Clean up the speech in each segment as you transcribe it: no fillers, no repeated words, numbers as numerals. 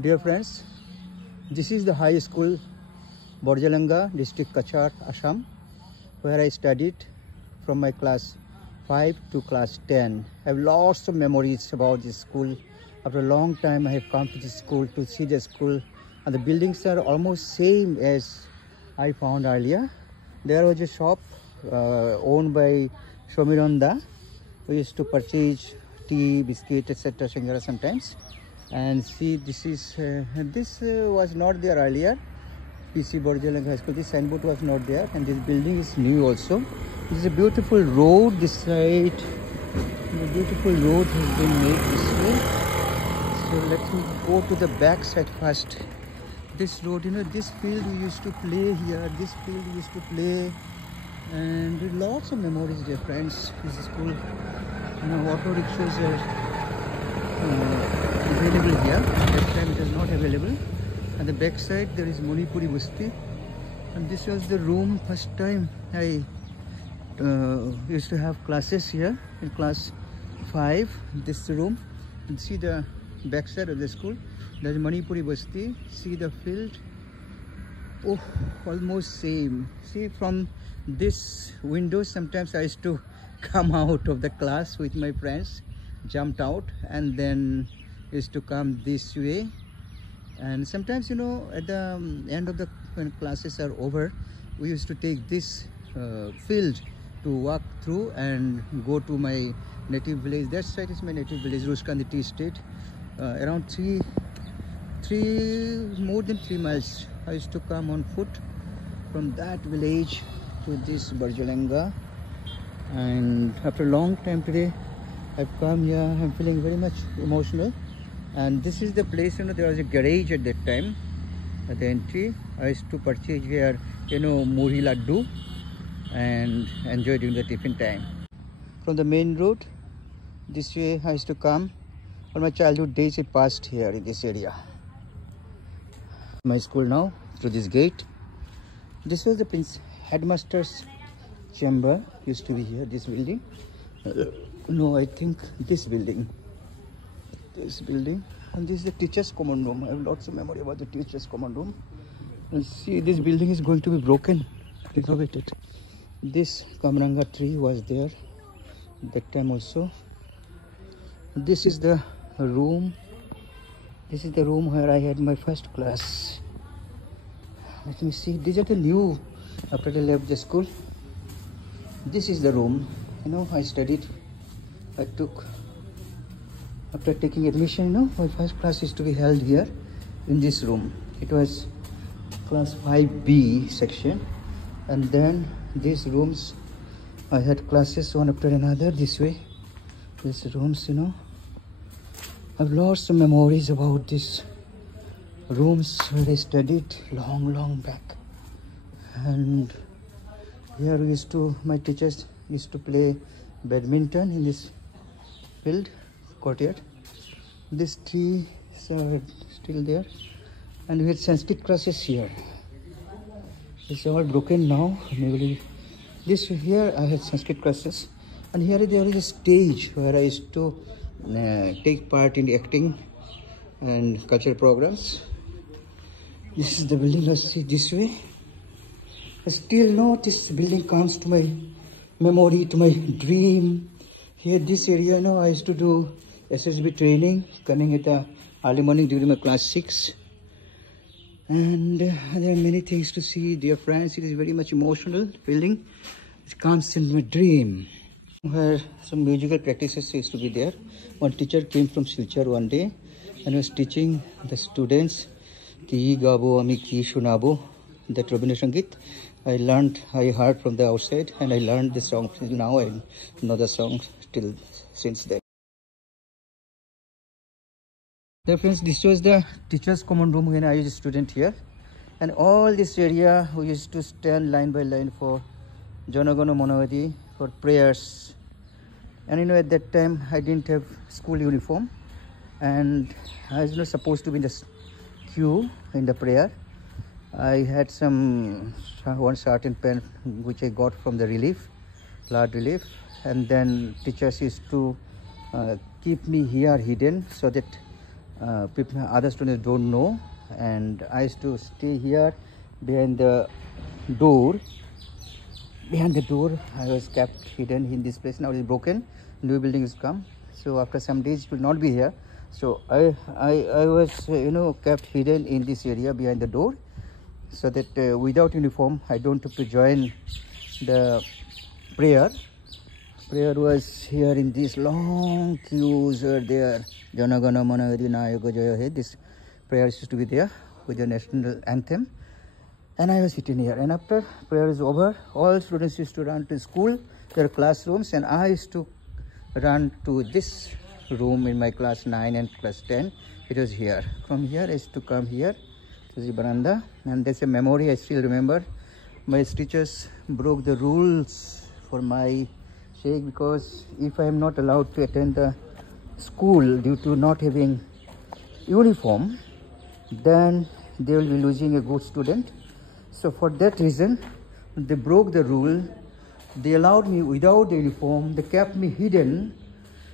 Dear friends, this is the high school Borjalanga, district Kachar, Assam, where I studied from my class 5 to class 10. I have lots of memories about this school. After a long time I have come to this school to see the school, and the buildings are almost same as I found earlier. There was a shop owned by Shomiranda. We used to purchase tea, biscuit, etc. Shingara sometimes. And see, this is was not there earlier. PC Borjalanga High School. This signboard was not there, and this building is new also. This is a beautiful road. This side, a beautiful road has been made this way. So let me go to the back side first. This road, this field we used to play here. This field we used to play, and lots of memories, dear friends. This is school. Auto rickshaws are available here. That time it is not available. At the back side there is Manipuri Basti, and this was the room. First time I used to have classes here in class 5. This room, and see the back side of the school. There is Manipuri Basti. See the field. Oh, almost same. See, from this window sometimes I used to come out of the class with my friends, jumped out, and then used to come this way. And sometimes, at the end of when classes are over, we used to take this field to walk through and go to my native village. That side is my native village, Ruskandi Tea Estate. Around more than 3 miles. I used to come on foot from that village to this Borjalanga. And after a long time today, I've come here. I'm feeling very much emotional. And this is the place, there was a garage at that time at the entry. I used to purchase here, muri laddu and enjoy during the tiffin time. From the main road, this way I used to come. All my childhood days I passed here in this area. My school now, through this gate. This was the headmaster's chamber, used to be here, this building. No, I think this building. This building, and this is the teacher's common room. I have lots of memory about the teacher's common room. And see, this building is going to be broken, renovated. This Kamaranga tree was there that time also. This is the room. This is the room where I had my first class. Let me see. These are the new after I left the school. This is the room. I studied. I took. After taking admission, my first class is to be held here in this room. It was class 5B section, and then these rooms I had classes one after another this way. These rooms, I have lots of memories about these rooms where I studied long back. And here my teachers used to play badminton in this field. Courtyard. This tree is still there, and we had Sanskrit classes here. It's all broken now. Maybe this here I had Sanskrit classes, and here there is a stage where I used to take part in the acting and cultural programs. This is the building. Let's see this way. Still, this building comes to my memory, to my dream. Here, this area, I used to do SSB training, coming at the early morning during my class 6. And there are many things to see, dear friends. It is very much emotional feeling. It comes in my dream. Where some musical practices used to be there. One teacher came from Silchar one day and was teaching the students Ki Gabo Ami Ki Shunabo, that Rabindra Sangeet. I heard from the outside, and I learned the song. Now I know the song still since then. Dear friends, this was the teacher's common room when I was a student here. And all this area, we used to stand line by line for Janagana Manavadi, for prayers. And at that time, I didn't have school uniform. And I was not supposed to be in the queue in the prayer. I had one shirt and pen which I got from the relief, blood relief. And then teachers used to keep me here hidden so that other students don't know. And I used to stay here behind the door. Behind the door, I was kept hidden in this place. Now it is broken. New building has come. So after some days, it will not be here. So I was kept hidden in this area behind the door, so that without uniform, I don't have to join the prayer. Prayer was here in these long queues are there. Jana Gana Mana Adinayaka Jaya He. This prayer used to be there with the national anthem. And I was sitting here. And after prayer is over, all students used to run to school, their classrooms, and I used to run to this room in my class 9 and class 10. It was here. From here, I used to come here to the veranda. And there's a memory I still remember. My teachers broke the rules for my sake, because if I am not allowed to attend the school due to not having uniform, then they will be losing a good student. So for that reason, they broke the rule. They allowed me without the uniform. They kept me hidden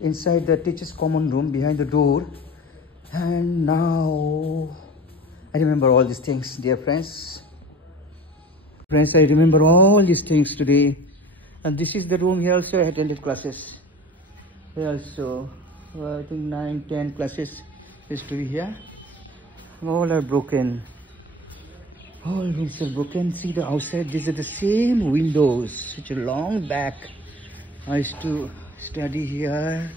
inside the teacher's common room behind the door. And now I remember all these things, dear friends. Friends, I remember all these things today. And this is the room here also I attended classes. Here also, I think 9, 10 classes used to be here. All are broken. All rooms are broken. See the outside, these are the same windows, such a long back. I used to study here,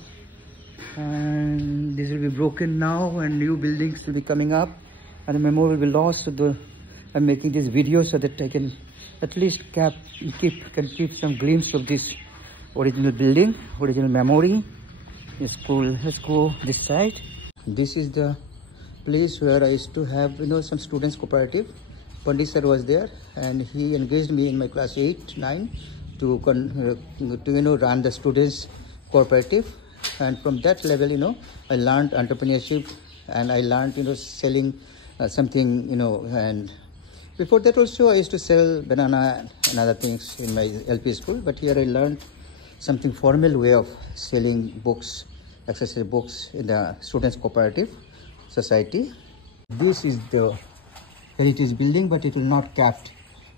and this will be broken now, and new buildings will be coming up, and the memory will be lost. So I'm making this video so that I can at least keep some glimpse of this original building, original memory. The school. Let's go this side. This is the place where I used to have some students cooperative. Pandit sir was there, and he engaged me in my class 8, 9 to run the students cooperative. And from that level, I learned entrepreneurship, and I learned selling something, and before that also I used to sell banana and other things in my LP school. But here I learned something formal way of selling books, accessory books in the students cooperative society. This is the heritage building, but it will not capped.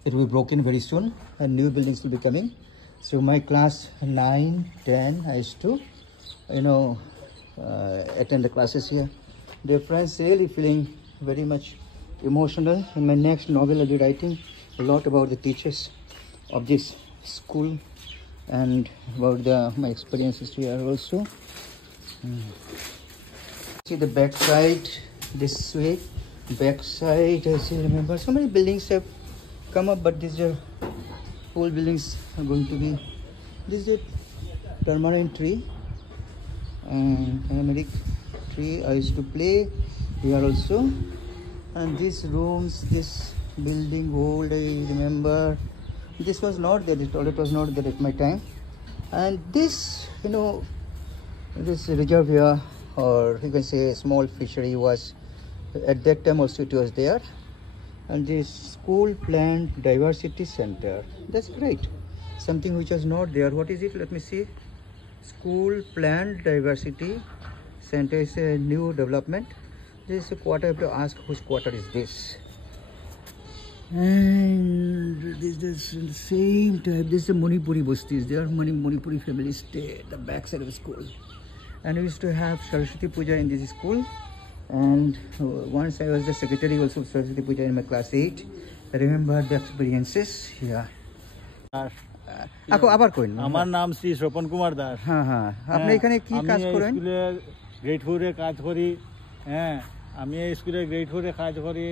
It will be broken very soon, and new buildings will be coming. So my class 9, 10, I used to, attend the classes here. Dear friends, really feeling very much emotional. In my next novel, I'll be writing a lot about the teachers of this school and about my experiences here also. See the back side this way. Back side, I still remember so many buildings have come up, but these are whole buildings are going to be. This is a permanent tree, American tree. I used to play here also. And these rooms, this building old, I remember. This was not there. The toilet was not there at my time. And this, this reservoir, or you can say a small fishery, was at that time also it was there. And this school plant diversity center, that's great. Something which was not there. What is it? Let me see. School plant diversity center is a new development. This is a quarter. I have to ask whose quarter is this. And this is the same type. This is a Manipuri Bustis. There are Manipuri families stay at the back side of the school. And we used to have Saraswati Puja in this school. And once I was the secretary also of Saraswati Puja in my class 8. I remember the experiences here. আমার নাম শ্রী স্বপন কুমার দাস। আপনি এখানে কি কাজ করেন? স্কুলে grade 4 এ কাজ করি। হ্যাঁ, আমি এই স্কুলে গ্রেড 4 এ কাজ করি।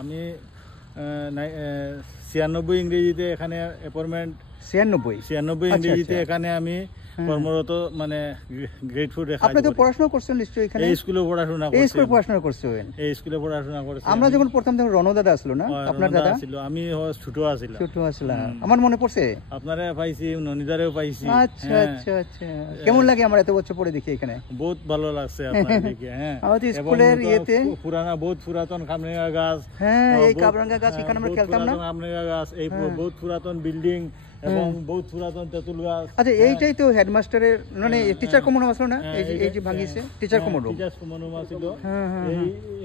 আমি 96 ইংরেজিতে এখানে অ্যাপয়েন্টমেন্ট। 96 ইংরেজিতে এখানে আমি কর্মরত, মানে গ্রেড 4 এ কাজ করি। আপনি তো পড়াশোনা করছেন নিশ্চয়ই এখানে? এই স্কুলে পড়াশোনা করছি। এই স্কুলে পড়াশোনা করছেন? এই স্কুলে পড়াশোনা করছি। আমরা যখন প্রথম তখন রণদাদা আসলো না, আপনার দাদা ছিল, আমি ছোট আছিলাম। আমার মনে পড়ছে আপনারে পাইছি, ননিদারেও পাইছি। আচ্ছা আচ্ছা আচ্ছা, কেমন লাগে আমার এত বছর পরে দেখি এখানে? বহুত ভালো লাগছে আপনাকে দেখে। হ্যাঁ, আমাদের স্কুলের ইয়েতে বহুত পুরাতন কামরাঙ্গা গাছ। হ্যাঁ, এই কামরাঙ্গা গাছ এখানে আমরা খেলতাম না? কামরাঙ্গা গাছ, এই বহুত পুরাতন বিল্ডিং, এবং বহুত পুরাতন তেঁতুল গাছ। আচ্ছা এইটাই তো হেডমাস্টারের মানে টিচার কমন রুম আসলো না, এই যে ভাঙিছে teacher common room. Teacher common room ছিল।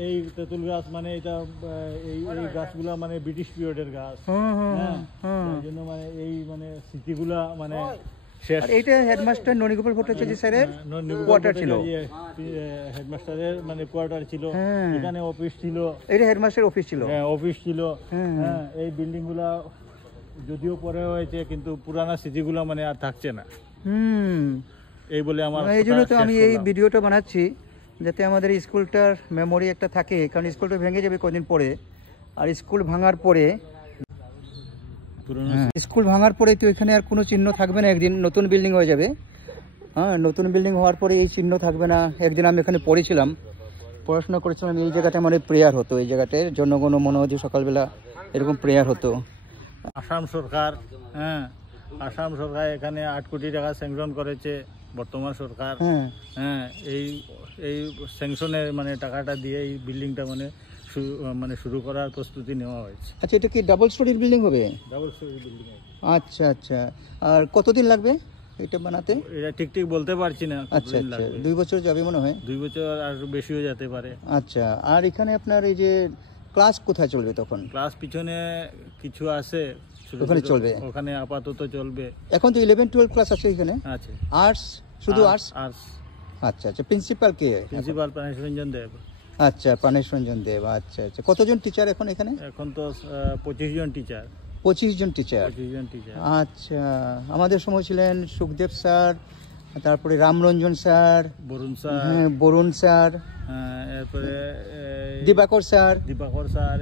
এই তেঁতুল গাছ মানে এটা এই গাছগুলা মানে ব্রিটিশ পিরিয়ডের গাছ। তার জন্য মানে এই মানে স্মৃতিগুলা মানে শেষ। এইটা হেডমাস্টার ননীগোপাল ভট্টাচার্য স্যারের কোয়ার্টার ছিল, হেডমাস্টারের মানে কোয়ার্টার ছিল, এখানে অফিস ছিল। এটা হেডমাস্টার অফিস ছিল, হ্যাঁ অফিস ছিল। এই বিল্ডিং গুলা যদিও পরে হয়েছে কিন্তু পুরানা স্মৃতিগুলো মানে আর থাকছে না। এই বলে আমার এই জন্য তো আমি এই ভিডিওটা বানাচ্ছি, যাতে আমাদের স্কুলটার মেমোরি একটা থাকে, কারণ স্কুলটা ভেঙে যাবে কদিন পরে। আর স্কুল ভাঙার পরে স্কুল ভাঙার পরে তো এখানে আর কোনো চিহ্ন থাকবে না, একদিন নতুন বিল্ডিং হয়ে যাবে। হ্যাঁ নতুন বিল্ডিং হওয়ার পরে এই চিহ্ন থাকবে না। একদিন আমি এখানে পড়েছিলাম, পড়াশোনা করেছিলাম, এই জায়গাটা মানে প্রেয়ার হতো, এই জায়গাটায় জনগণ মন অধি সকালবেলা এরকম প্রেয়ার হতো। আসাম সরকার, আসাম সরকার এখানে 8 কোটি টাকা স্যাংশন করেছে বর্তমান সরকার। এই এই স্যাংশনের মানে টাকাটা দিয়ে এই বিল্ডিংটা মানে শুরু করার প্রস্তুতি নেওয়া হয়েছে। আচ্ছা এটা কি ডাবল স্টোরির বিল্ডিং হবে? Double story building. আচ্ছা আচ্ছা, আর কতদিন লাগবে এটা বানাতে? এটা ঠিক ঠিক বলতে পারছি না। আচ্ছা আচ্ছা 2 বছর যাবে মনে হয়। 2 বছর আর বেশিও যেতে পারে। আচ্ছা, আর এখানে আপনার এই যে ক্লাস কোথায় চলবে তখন? ক্লাস পিছনে কিছু আছে, ওখানে চলবে, ওখানে আপাতত চলবে। এখন তো 11-12 ক্লাস আছে এখানে? আছে। আর্টস, শুধু আর্টস? আর্টস। আচ্ছা আচ্ছা, প্রিন্সিপাল কে? প্রিন্সিপাল প্রাণেশ রঞ্জন দেব। আচ্ছা প্রাণেশ রঞ্জন দেব। আচ্ছা আচ্ছা, কতজন টিচার এখন এখানে? এখন তো 25 জন টিচার। 25 জন টিচার। 25 জন টিচার। আচ্ছা, আমাদের সময় ছিলেন সুখদেব স্যার, তারপরে রামরঞ্জন স্যার, বরুণ স্যার। হ্যাঁ বরুণ স্যার, এরপরে দিবাকর স্যার,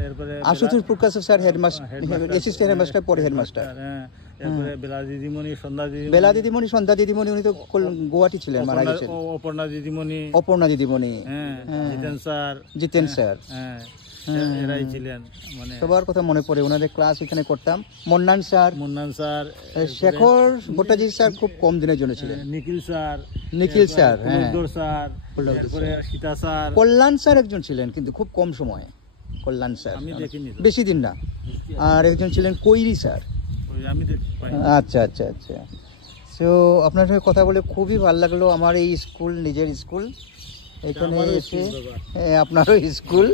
এরপরে আশুতোষ প্রকাশ স্যার হেডমাস্টার, অ্যাসিস্ট্যান্ট হেডমাস্টার, পরে হেডমাস্টার। এরপরে বেলা দিদিমণি, সন্ধ্যা দিদিমণি। বেলা দিদিমণি, সন্ধ্যা দিদিমণি, উনি তো গুয়াহাটি ছিলেন, মারা গেছেন। অপর্ণা দিদিমণি, অপর্ণা দিদিমণি, জিতেন স্যার, জিতেন স্যার, এরাই ছিলেন। মানে সবার কথা মনে পড়ে, ওনাদের ক্লাস এখানে করতাম। মন্নান স্যার, শেখর ভট্টাচার্য স্যার খুব কম দিনের জন্য ছিলেন। নিখিল স্যার, নিখিল স্যার, হ্যাঁ স্যার, তারপরে সীতা স্যার। কল্যাণ স্যার একজন ছিলেন কিন্তু খুব কম সময়, কল্যাণ স্যার আমি দেখিনি, বেশি দিন না। আর একজন ছিলেন কৈরি স্যার। আমি আচ্ছা আচ্ছা আচ্ছা। সো আপনার সাথে কথা বলে খুবই ভালো লাগলো। আমার এই স্কুল নিজের স্কুল, এখানে এসে আপনারও স্কুল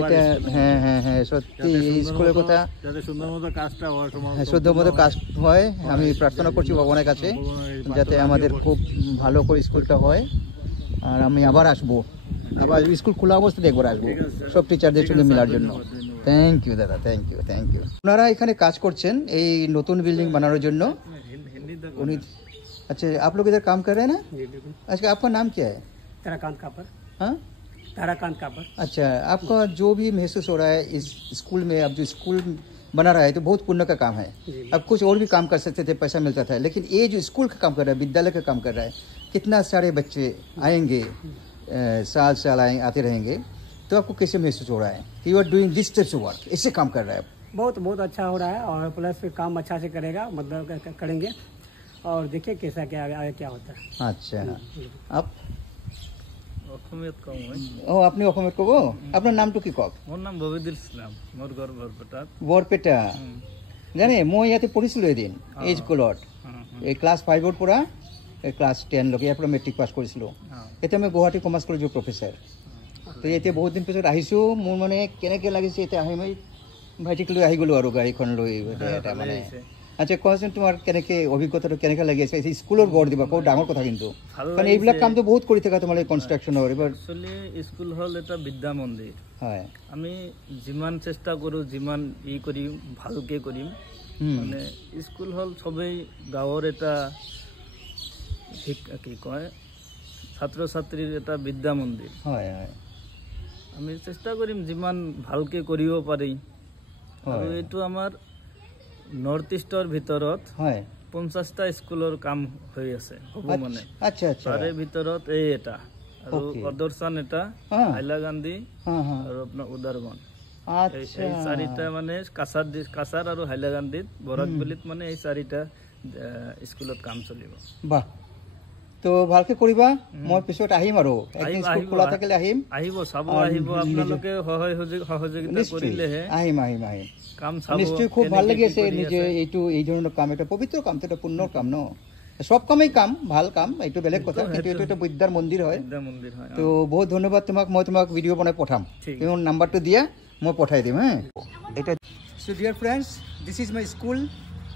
এটা। হ্যাঁ হ্যাঁ হ্যাঁ, সত্যি এই স্কুলের কথা যাতে সুন্দর মতো কাজটা হয়, সুন্দর মতো কাজ হয়, আমি প্রার্থনা করছি ভগবানের কাছে যাতে আমাদের খুব ভালো করে স্কুলটা হয়। আর আমি আবার আসবো, আবার স্কুল খোলা অবস্থাতে একবার আসবো সব টিচারদের সঙ্গে মেলার জন্য। থ্যাংক ইউ দাদা, থ্যাংক ইউ থ্যাংক ইউ। ওনারা এখানে কাজ করছেন এই নতুন বিল্ডিং বানানোর জন্য। उन्हीं अच्छा, आप लोग इधर काम कर रहे हैं ना? अच्छा, आपका नाम क्या है? ताराकांत कापर। हाँ, ताराकांत कापर। अच्छा, आपका जो भी महसूस हो रहा है इस स्कूल में, अब जो स्कूल बना रहा है तो बहुत पुण्य का काम है। अब कुछ और भी काम कर सकते थे, पैसा मिलता था, लेकिन ये जो स्कूल का काम कर रहा है, विद्यालय का काम कर रहा है, कितना सारे बच्चे आएंगे, साल साल आते रहेंगे, तो आपको कैसे महसूस हो रहा है कि you are doing this types of work? इससे काम कर रहा है बहुत बहुत अच्छा हो रहा है, और प्लस काम अच्छा से करेगा, मतलब करेंगे, और देखिए कैसा क्या आगे क्या होता है। अच्छा, आप অসমীয়াত কম হয়। ও আপনি অসমীয়াত ক'ব? আপোনাৰ নামটো কি কওক? মোৰ নাম ভবিদুল ইছলাম, মোৰ ঘৰ বৰপেটাত। বৰপেটা, জানে মই ইয়াতে পঢ়িছিলোঁ এদিন এই স্কুলত, এই ক্লাছ 5ৰ পৰা ক্লাছ 10 লৈকে, ইয়াৰ পৰা মেট্ৰিক পাছ কৰিছিলোঁ। এতিয়া মই গুৱাহাটী কমাৰ্চ কলেজৰ প্ৰফেচাৰ। তো এতিয়া বহুত দিন পিছত আহিছোঁ, মোৰ মানে কেনেকৈ লাগিছে এতিয়া আহি, মই ভাইটিক লৈ আহি গ'লোঁ আৰু গাড়ীখন লৈ এটা মানে। আচ্ছা কোৱাচোন, তোমাৰ কেনেকৈ অভিজ্ঞতাটো কেনেকৈ লাগি আছে? স্কুলৰ গঢ় দিবা, বহুত ডাঙৰ কথা কিন্তু, কাৰণ এইবিলাক কামটো বহুত কৰি থাকা তোমালোকে কনষ্ট্ৰাকশ্যনৰ। এইবাৰ একচুৱেলি স্কুল হ'ল এটা বিদ্যা মন্দিৰ। হয়, আমি যিমান চেষ্টা কৰোঁ, যিমান কৰিম, ভালকৈ কৰিম। মানে স্কুল হ'ল চবেই গাঁৱৰ এটা কি কয়, ছাত্ৰ ছাত্ৰীৰ এটা বিদ্যা মন্দিৰ। হয় হয়, আমি চেষ্টা কৰিম যিমান ভালকৈ কৰিব পাৰি। আৰু এইটো আমাৰ নৰ্থ ইষ্টৰ ভিতৰত 50টা স্কুলৰ কাম হৈ আছে হ'ব মানে। আচ্ছা আচ্ছা, তাৰে ভিতৰত এই এটা, আৰু অদৰ্শন এটা, হাইলাকান্দি আৰু আপোনাৰ উদাৰবন, এই 4টা মানে কাছাৰ আৰু হাইলাকান্দিত, বৰাকবেলিত মানে এই 4টা স্কুলত কাম চলিব। বাহ, তো ভালকে কৰিবা মই পিছত আহিম আৰু একদিন স্কুল খোলা থাকিলে আহিম চাব আহিব আপোনালোকে সহযোগিতা কৰিলেহে আহিম কাম চাব নিশ্চয় খুব ভাল লাগি আছে নিজে এইটো এই ধৰণৰ কাম এটা পবিত্ৰ কাম এটা পুণ্যৰ কাম ন সব কামেই কাম ভাল কাম এইটো বেলেগ কথা কিন্তু এইটো এটা বুদ্ধাৰ মন্দিৰ হয় তো বহুত ধন্যবাদ তোমাক মই তোমাক ভিডিঅ' বনাই পঠাম তোমাৰ নাম্বাৰটো দিয়া মই পঠাই দিম হ্যাঁ এটা So dear friends, this is my school.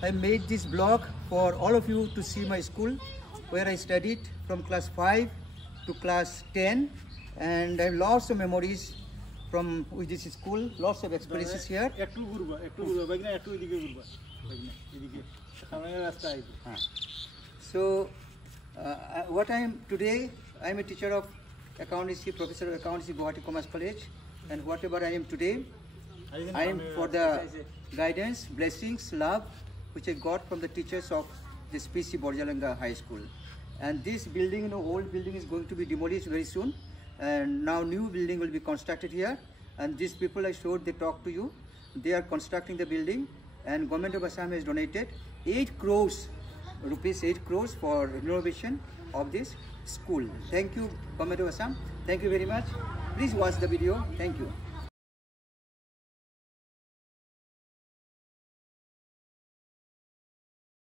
I made this blog for all of you to see my school where I studied from class 5 to class 10 and I have lots of memories from with this school, lots of experiences here. So what I am today, I am a teacher of accountancy, professor of accountancy, Guwahati Commerce College, and whatever I am today, I am for the guidance, blessings, love, which I got from the teachers of this PC Borjalanga High School. And this building, old building is going to be demolished very soon. And now new building will be constructed here. And these people I showed, they talked to you. They are constructing the building. And Government of Assam has donated 8 crores rupees, 8 crores for renovation of this school. Thank you, Government of Assam. Thank you very much. Please watch the video. Thank you.